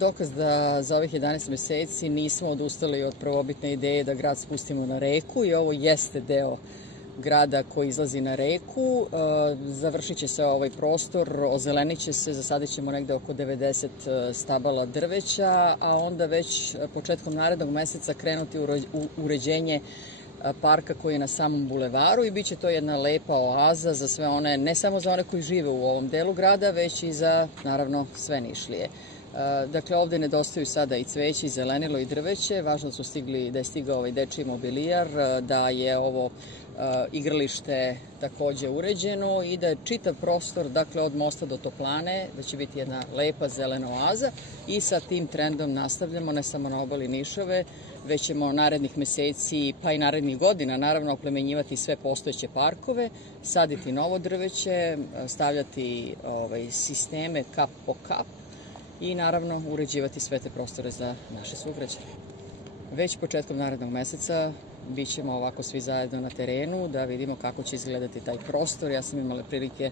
dokaz da za ovih 11 meseci nismo odustali od prvobitne ideje da grad spustimo na reku i ovo jeste deo grada koji izlazi na reku. Završit će se ovaj prostor, ozelenit će se, zasadit ćemo negde oko 90 stabala drveća, a onda već početkom narednog meseca krenuti u uređenje parka koji je na samom bulevaru i bit će to jedna lepa oaza za sve one, ne samo za one koji žive u ovom delu grada, već i za, naravno, sve Nišlije. Dakle, ovde nedostaju sada i cveće, i zelenilo, i drveće. Važno da je stigao ovaj dečiji mobilijar, da je ovo igralište takođe uređeno i da je čitav prostor, dakle, od mosta do toplane, da će biti jedna lepa zelena oaza i sa tim trendom nastavljamo ne samo na obali Nišave, već ćemo narednih meseci, pa i narednih godina, naravno, oplemenjivati sve postojeće parkove, saditi novo drveće, stavljati sisteme kap po kap i, naravno, uređivati sve te prostore za naše sugrađane. Već početkom narednog meseca bit ćemo ovako svi zajedno na terenu da vidimo kako će izgledati taj prostor. Ja sam imala prilike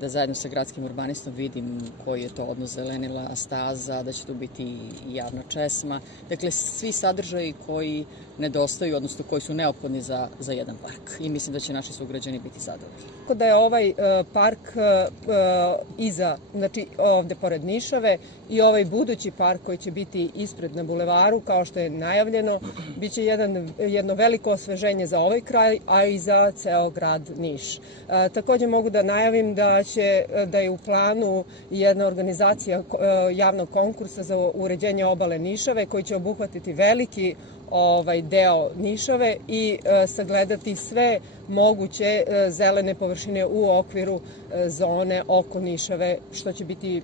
da zajedno sa gradskim urbanistom vidim koji je to odnos zelenila, staza, da će tu biti i javna česma. Dakle, svi sadržaji koji nedostaju, odnosno koji su neophodni za jedan park. I mislim da će naši sugrađani biti zadovoljni. Tako da je ovaj park iza, znači ovde pored Nišave, i ovaj budući park koji će biti ispred na bulevaru, kao što je najavljeno, bit će jedno veliko osveženje za ovaj kraj, a i za ceo grad Niš. Takođe mogu da najavim da je u planu jedna organizacija javnog konkursa za uređenje obale Nišave koji će obuhvatiti veliki deo Nišave i sagledati sve moguće zelene površine u okviru zone oko Nišave, što će biti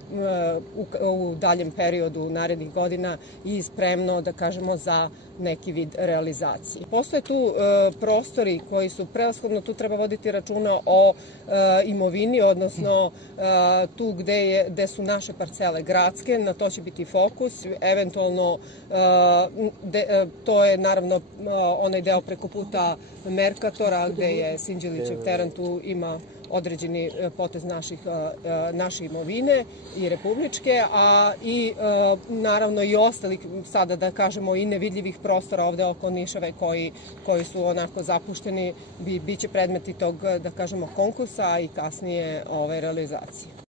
u daljem periodu narednih godina i spremno, da kažemo, za neki vid realizacije. Postoje tu prostori koji su prevashodno, tu treba voditi računa o imovini, odnosno tu gde su naše parcele gradske, na to će biti fokus, eventualno to je naravno onaj deo preko puta Merkatora gde je Sinđelićev teren, tu ima određeni potez naše imovine i republičke, a i naravno i ostalih, sada da kažemo, i nevidljivih prostora ovde oko Nišave koji su onako zapušteni, biće predmeti tog, da kažemo, konkursa i kasnije realizacije.